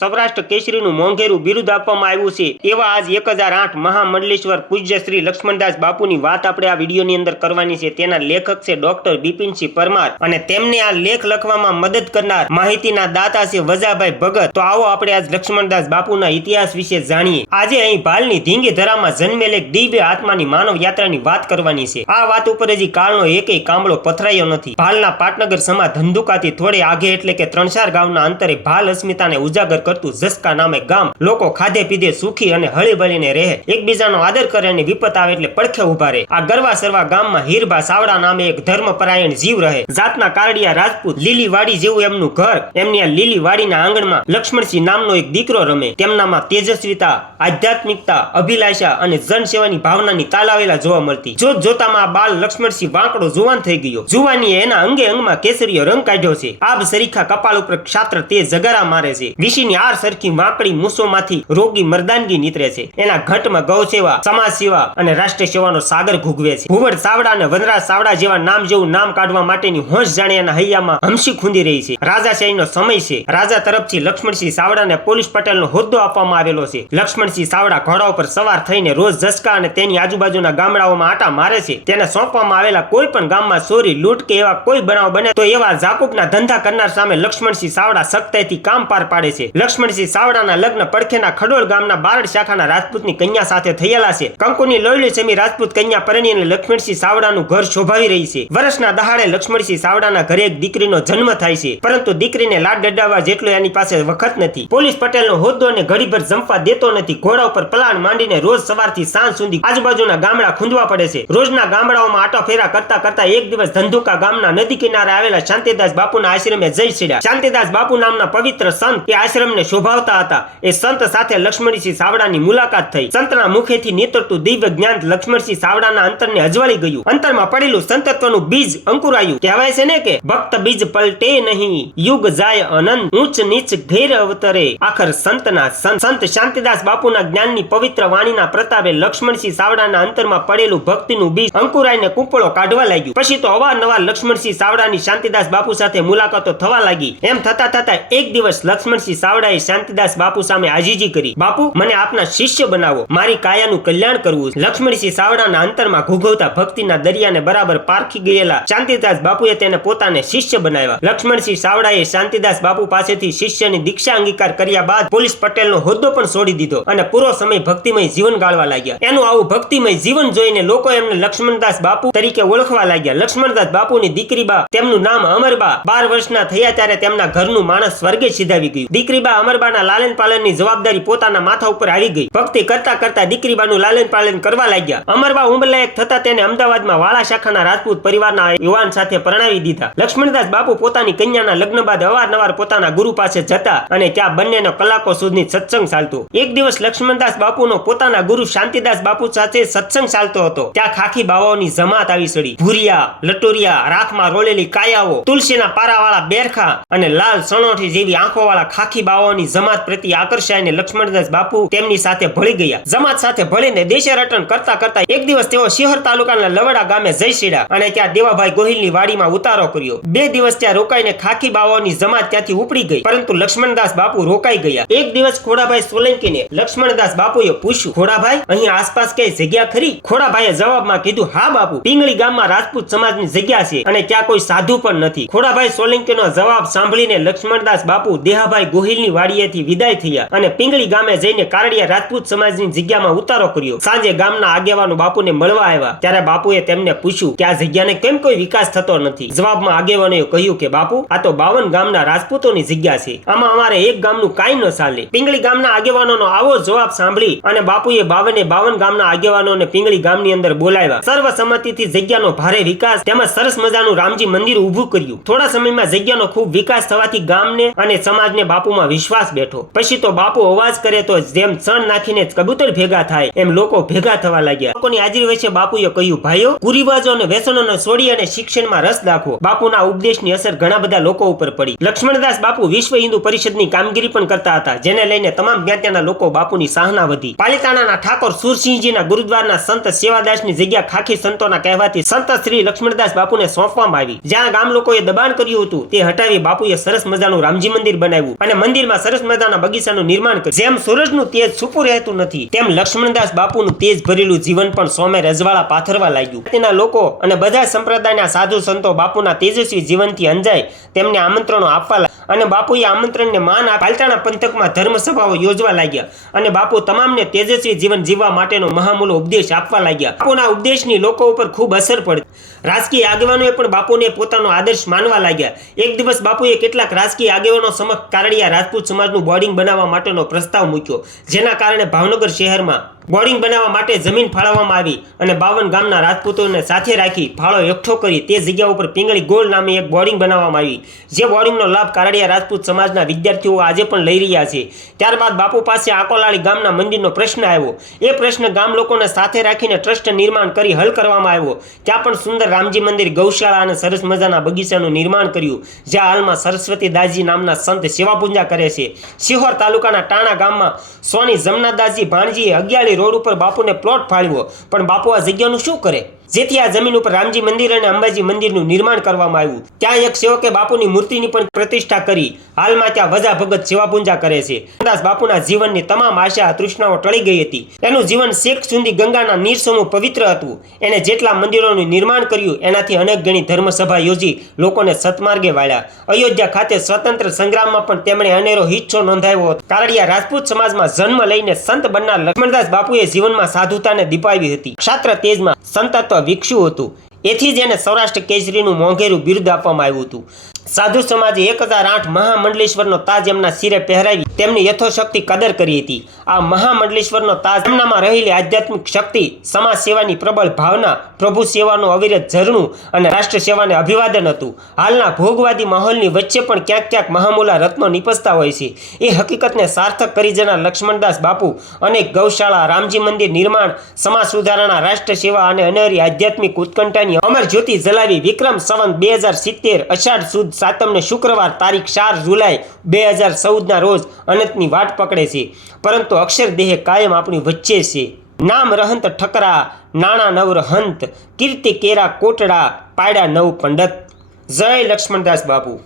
સૌરાષ્ટ્ર કેસરીનું મોંઘેરું બિરુદ આપવામાં આવ્યું છે એવા આજ 1008 મહામંડલેશ્વર પૂજ્ય શ્રી લક્ષ્મણદાસ બાપુની વાત આપણે આ વિડીયોની અંદર કરવાની છે। તેના લેખક છે ડોક્ટર બિપિનસિંહ પરમાર અને તેમને આ લેખ લખવામાં મદદ કરનાર માહિતીના દાતા છે વજાભાઈ ભગત। તો આવો આપણે આજ લક્ષ્મણદાસ બાપુના ઇતિહાસ વિશે જાણીએ। આજે અહીં ભાલની ધીંગી ધરામાં જન્મેલ એક દિવ્ય આત્માની માનવ યાત્રાની વાત કરવાની છે। આ વાત ઉપર હજી કાળનો એકેય કામળો પથરાયો નથી। ભાલના પાટનગર સમા ધંધુકાથી થોડે આગે એટલે કે 3-4 ગામના અંતરે ભાલ અસ્મિતાને ઉજાગર કરતું જસકા નામે ગામ। લોકો ખાધે પીધે સુખી અને હળીભળીને રહે, એકબીજાનો આદર કરે અને વિપત આવે એટલે પડખે ઉભા રહે। આ ગરવા સરવા ગામમાં હીરબા સાવડા નામે એક ધર્મપરાયણ જીવ રહે। જાતના કારડિયા રાજપૂત, લીલી વાડી જેવું એમનું ઘર। એમની આ લીલી વાડીના આંગણમાં લક્ષ્મણસિંહ નામનો એક દીકરો રમે। તેમનામાં તેજસ્વીતા, આધ્યાત્મિકતા, અભિલાષા અને જનસેવાની ભાવનાની તાલાવેલા જોવા મળતી। જોત જોતામાં આ બાળ લક્ષ્મણસિંહ વાંકડો જુવાન થઈ ગયો। જુવાનીએ એના અંગે અંગમાં કેસરીયો રંગ કાઢ્યો છે। આબ સરીખા કપાળ ઉપર ક્ષાત્ર તે જગારા મારે છે। વિશીની આર સરખી વાંકડી મૂસોમાંથી રોગી મર્દાનગી નીતરે છે। એના ઘટમાં ગૌ સેવા, સમાજ સેવા અને રાષ્ટ્ર સેવાનો સાગર ભૂગવે છે। ભુવડ સાવડા અને વનરાજ સાવડા જેવા નામ જેવું નામ કાઢવા માટેની હોશ જાણે એના હૈયામાં હમસી ખૂંદી રહી છે। રાજાશાહીનો સમય છે। રાજા તરફથી લક્ષ્મણસિંહ સાવડાને પોલીસ પટેલનો હોદ્દો આપવામાં આવેલો છે। લક્ષ્મણસિંહ સાવડા ઘોડા ઉપર સવાર થઈને રોજ જસકા અને તેની આજુબાજુના ગામડાઓમાં આટા મારે છે। તેને સોંપવામાં આવેલા કોઈ પણ ગામમાં ચોરી, લૂંટ કે એવા કોઈ બનાવ બને તો એવા જાકૂબના ધંધા કરનાર સામે લક્ષ્મણસિંહ સાવડા સખ્તાઈથી કામ પાર પાડે છે। લક્ષ્મણસિંહ સાવડાના લગ્ન પડખેના ખડોળ ગામના બારડ શાખાના રાજપૂતની કન્યા સાથે થયેલા છે। કંકુની લોયલી સમી રાજપૂત કન્યા પરણીને લક્ષ્મણસિંહ સાવડાનું ઘર શોભાવી રહી છે। વર્ષના દહાડે લક્ષ્મણસિંહ સાવડાના ઘરે એક દીકરીનો જન્મ થાય છે, પરંતુ દીકરીને લાડ ડડાવવા જેટલો એની પાસે વખત નથી। પોલીસ પટેલનો હોદ્દો અને ઘડીભર જંપવા દેતો નથી। ઘોડા ઉપર પલાણ માંડીને રોજ સવારથી સાંજ સુધી આજુબાજુના ગામડા ખૂંદવા પડે છે। રોજના ગામડાઓમાં આટો ફેરા કરતા કરતા એક દિવસ ધંધુકા ગામના નદી કિનારે આવેલા શાંતિદાસ બાપુના આશ્રમે જઈ ચડ્યા। શાંતિદાસ બાપુ નામના પવિત્ર સંત એ આશ્રમને શોભાવતા હતા। એ સંત સાથે લક્ષ્મણસિંહ સાવડાની મુલાકાત થઈ। સંતના મુખેથી નીતરતું દિવ્ય જ્ઞાન લક્ષ્મણસિંહ સાવડાના અંતરને અજવાળી ગયું। અંતરમાં પડેલું સંતત્વનું બીજ અંકુરાયું। કહેવાય છે ને કે ભક્ત બીજ પલટે નહીં, યુગ જાય અનંત, ઊંચ નીચ ઘેર અવતરે, આખર સંતના સંત શાંતિદાસ બાપુના જ્ઞાનની પવિત્ર વાણીના પ્રતાપે લક્ષ્મણસિંહ સાવડાના અંતરમાં પડેલું ભક્તિનું બીજ અંકુરાઈને કૂંપળો કાઢવા લાગ્યું। પછી તો અવારનવાર લક્ષ્મણસિંહ સાવડાની શાંતિદાસ બાપુ સાથે મુલાકાતો થવા લાગી। એમ થતા થતા એક દિવસ લક્ષ્મણસિંહ સાવડાએ શાંતિદાસ બાપુ સામે આજીજી કરી, બાપુ મને આપના શિષ્ય બનાવો, મારી કાયાનું કલ્યાણ કરવું। લક્ષ્મણસિંહ સાવડાના અંતરમાં ઘૂઘવતા ભક્તિના દરિયાને બરાબર પારખી ગયેલા શાંતિદાસ બાપુએ તેને પોતાને શિષ્ય બનાવ્યા। લક્ષ્મણસિંહ સાવડાએ શાંતિદાસ બાપુ પાસેથી શિષ્યની દીક્ષા અંગીકાર કર્યા બાદ પોલીસ પટેલનો હોદ્દો પણ છોડી દીધો અને પૂરો સમય ભક્તિમય જીવન ગાળવા લાગ્યા। એનું આવું ભક્તિમય જીવન જોઈને લોકો એમને લક્ષ્મણદાસ બાપુ તરીકે ઓળખવા લાગ્યા। લક્ષ્મણદાસ બાપુની દીકરીબા, તેમનું નામ અમરબા, 12 વર્ષના થયા ત્યારે તેમના ઘરનું માણસ સ્વર્ગે સિધાવી ગયું। દીકરીબા અમરબાના લાલન પાલનની જવાબદારી પોતાના માથા ઉપર આવી ગઈ। ભક્તિ કરતા કરતા દીકરીબાનું લાલન પાલન કરવા લાગ્યા। અમરબા ઉંમરલાયક થતા તેને અમદાવાદમાં વાળા શાખાના રાજપૂત પરિવારના યુવાન સાથે પરણાવી દીધા। લક્ષ્મણદાસ બાપુ પોતાની કન્યાના લગ્ન બાદ અવારનવાર પોતાના ગુરુ પાસે જતા અને ત્યાં બંનેનો કલાકો સુધી સત્સંગ ચાલતો। એક દિવસ લક્ષ્મણદાસ બાપુનો પોતાના ગુરુ શાંતિદાસ બાપુ સાથે સત્સંગ ચાલતો હતો। ત્યાં ખાખી બાવાઓની જમાત આવી ચડી। ભૂરિયા, લટોરિયા, રાખમાં રોલેલી કાયાઓ, તુલસીના પારાવાળા બેરખા અને લાલ સણોઠી જેવી આંખોવાળા ખાખી બાવાઓની જમાત પ્રત્યે આકર્ષાઈને લક્ષ્મણદાસ બાપુ તેમની સાથે ભળી ગયા। જમાત સાથે ભળીને દેશે રટણ કરતા કરતા એક દિવસ તેઓ શિહોર તાલુકાના લવડા ગામે જઈ ચડ્યા અને ત્યાં દેવાભાઈ ગોહિલની વાડીમાં ઉતારો કર્યો। 2 દિવસ ત્યાં રોકાઈને ખાખી બાવાઓની જમાત ત્યાંથી ઉપડી ગઈ, પરંતુ લક્ષ્મણદાસ બાપુ રોકાઈ ગયા। એક દિવસ ખોડાભાઈ સોલંકીને લક્ષ્મણદાસ બાપુએ પૂછ્યું, ખોડાભાઈ અહીં આસપાસ કઈ જગ્યા ખરી? ખોડાભાઈએ જવાબમાં કીધું, હા બાપુ, પિંગળી ગામમાં રાજપૂત સમાજની જગ્યા છે અને ત્યાં કોઈ સાધુ પણ નથી। ખોડાભાઈ સોલંકીનો જવાબ સાંભળીને લક્ષ્મણદાસ બાપુ દેહાભાઈ ગોહિલની વાડીએથી વિદાય થયા અને પિંગળી ગામે જઈને કારડિયા રાજપૂત સમાજની જગ્યામાં ઉતારો કર્યો। સાંજે ગામના આગેવાનો બાપુને મળવા આવ્યા ત્યારે બાપુએ તેમને પૂછ્યું કે આ જગ્યાને કેમ કોઈ વિકાસ થતો નથી? જવાબમાં આગેવાનોએ કહ્યું કે બાપુ આ તો 52 ગામના રાજપૂતોની જગ્યા છે, આમાં અમારે એક ગામનું કાંઈ ન ચાલે। પિંગળી ગામના આગેવાનોનો આવો જવાબ સાંભળી અને બાપુએ 52 ગામના આગેવાનોને પિંગળી ગામની અંદર બોલાવ્યા। સર્વસંમતિથી જગ્યાનો ભારે વિકાસ તેમજ સરસ મજાનું રામજી મંદિર ઊભું કર્યું। થોડા સમયમાં જગ્યાનો ખૂબ વિકાસ થવાથી ગામને અને સમાજને બાપુમાં વિશ્વાસ બેઠો। પછી તો બાપુ અવાજ કરે તો જેમ ચણ નાખીને કબૂતર ભેગા થાય એમ લોકો ભેગા થવા લાગ્યા। લોકોની હાજરી વચ્ચે બાપુએ કહ્યું, ભાઈઓ, કુરિવાજો અને વ્યસનોને છોડી અને શિક્ષણમાં રસ દાખવો। બાપુના ઉપદેશની અસર ઘણા બધા લોકો ઉપર પડી। લક્ષ્મણદાસ બાપુ વિશ્વ હિન્દુ પરિષદની કામગીરી પણ કરતા હતા, જેને લઈને તમામ જ્ઞાતિના લોકો બાપુની સહાના વધી। પાલિતાણાના ઠાકોર સુરસિંહજીના ગુરુદ્વારના સંત સેવાદાસની જગ્યા ખાખી સંતોના કહેવાથી સંત શ્રી લક્ષ્મણદાસ બાપુને સોંપવામાં આવી। જ્યાં ગામ લોકોએ દબાણ કર્યું હતું તે હટાવી બાપુએ સરસ મજાનું રામજી મંદિર બનાવ્યું અને મંદિરમાં હાલમાં સરસ મજાના બગીચાનું નિર્માણ કર્યું. જેમ સૂરજનું તેજ છૂપું રહેતું નથી, તેમ લક્ષ્મણદાસ બાપુનું તેજ ભરેલું જીવન પણ સોમે રજવાડા પાથરવા લાગ્યું. તેના લોકો અને બધા સંપ્રદાયના સાધુ સંતો બાપુના તેજસ્વી જીવનથી અંજાય તેમને આમંત્રણો આપવા લાગ્યા અને બાપુએ આમંત્રણને માન આપી પાલતાણા પંથકમાં ધર્મસભાઓ યોજવા લાગ્યા અને બાપુ તમામને તેજસ્વી જીવન જીવવા માટેનો મહામૂલો ઉપદેશ આપવા લાગ્યા. બાપુના ઉપદેશની લોકો ઉપર ખૂબ અસર પડી. રાજકીય આગેવાનોએ પણ બાપુને પોતાનો આદર્શ માનવા લાગ્યા. એક દિવસ બાપુએ કેટલાક રાજકીય આગેવાનો સમક્ષ કારડિયા રાજપૂત સમાજનું બોર્ડિંગ બનાવવા માટેનો પ્રસ્તાવ મૂક્યો, જેના કારણે ભાવનગર શહેરમાં બોર્ડિંગ બનાવવા માટે જમીન ફાળવવામાં આવી અને 52 ગામના રાજપૂતોને સાથે રાખી ફાળો એકઠો કરી તે જગ્યા ઉપર પિંગળી ગોળ નામે એક બોર્ડિંગ બનાવવામાં આવી, જે બોર્ડિંગનો લાભ કારડિયા રાજપૂત સમાજના વિદ્યાર્થીઓ આજે પણ લઈ રહ્યા છે. ત્યારબાદ બાપુ પાસે આકોલાળી ગામના મંદિરનો પ્રશ્ન આવ્યો. એ પ્રશ્ન ગામ લોકોને સાથે રાખીને ટ્રસ્ટ નિર્માણ કરી હલ કરવામાં આવ્યો. ત્યાં પણ સુંદર રામજી મંદિર, ગૌશાળા અને સરસ મજાના બગીચાનું નિર્માણ કર્યું, જ્યાં હાલમાં સરસ્વતી દાસજી નામના સંત સેવા પૂજા કરે છે. શિહોર તાલુકાના ટાણા ગામમાં સ્વામી જમનાદાસજી ભાણજીએ અગિયાળી રોડ ઉપર બાપુને પ્લોટ ફાળવ્યો, પણ બાપુ આ જગ્યાનું શું કરે? જેથી આ જમીન ઉપર રામજી મંદિર અને અંબાજી મંદિરનું નિર્માણ કરવામાં આવ્યું. ત્યાં એક સેવકે બાપુની મૂર્તિની પણ પ્રતિષ્ઠા કરી. હાલમાં ત્યાં વજા ભગત સેવા પૂજા કરે છે. દાસ બાપુના જીવનની તમામ આશા તૃષ્ણાઓ ટળી ગઈ હતી. એનું જીવન શેખ સુધી ગંગાના નીર સમૂહ પવિત્ર હતું. એને જેટલા મંદિરોનું નિર્માણ કર્યું એનાથી અનેક ગણી ધર્મસભા યોજી લોકોને સત્માર્ગે વાળ્યા. અયોધ્યા ખાતે સ્વતંત્ર સંગ્રામમાં પણ તેમણે અનેરો હિસ્સો નોંધાવ્યો હતો. કારડિયા રાજપૂત સમાજમાં જન્મ લઈને સંત બનનાર લક્ષ્મણદાસ બાપુએ જીવનમાં સાધુતાને દીપાવી હતી. ક્ષાત્ર તેજમાં સંતત્વ વિકસ્યું હતું. એથી જ એને સૌરાષ્ટ્ર કેસરીનું મોંઘેરું બિરુદ આપવામાં આવ્યું હતું. સાધુ સમાજે 1008 મહામંડલેશ્વરનો તાજ એમના શિરે પહેરાવી તેમની યથોશક્તિ કદર કરી હતી. આ મહામંડલેશ્વરનો તાજ એમનામાં રહેલી આધ્યાત્મિક શક્તિ, સમાજ સેવાની પ્રબળ ભાવના, પ્રભુ સેવાનું અવિરત ઝરણું અને રાષ્ટ્ર સેવાને અભિવાદન હતું. હાલના ભોગવાદી માહોલની વચ્ચે પણ ક્યાંક ક્યાંક મહામૂલા રત્નો નિપજતા હોય છે. એ હકીકતને સાર્થક કરી જનાર લક્ષ્મણદાસ બાપુ અનેક ગૌશાળા, રામજી મંદિર નિર્માણ, સમાજ સુધારણા, રાષ્ટ્ર સેવા અને અનેરી આધ્યાત્મિક ઉત્કંઠાની અમર જ્યોતિ જલાવી વિક્રમ સંવત 2070 અષાઢ સુદ સાતમને શુક્રવાર તારીખ 4 જુલાઈ 2014ના રોજ અનંતની વાટ પકડે છે. પરંતુ અક્ષરદેહ કાયમ આપણી વચ્ચે છે. નામ રહંત ઠકરા, નાણા નવ રહંત, કીર્તિ કેરા કોટડા, પાડા નવ પંડત. જય લક્ષ્મણદાસ બાપુ.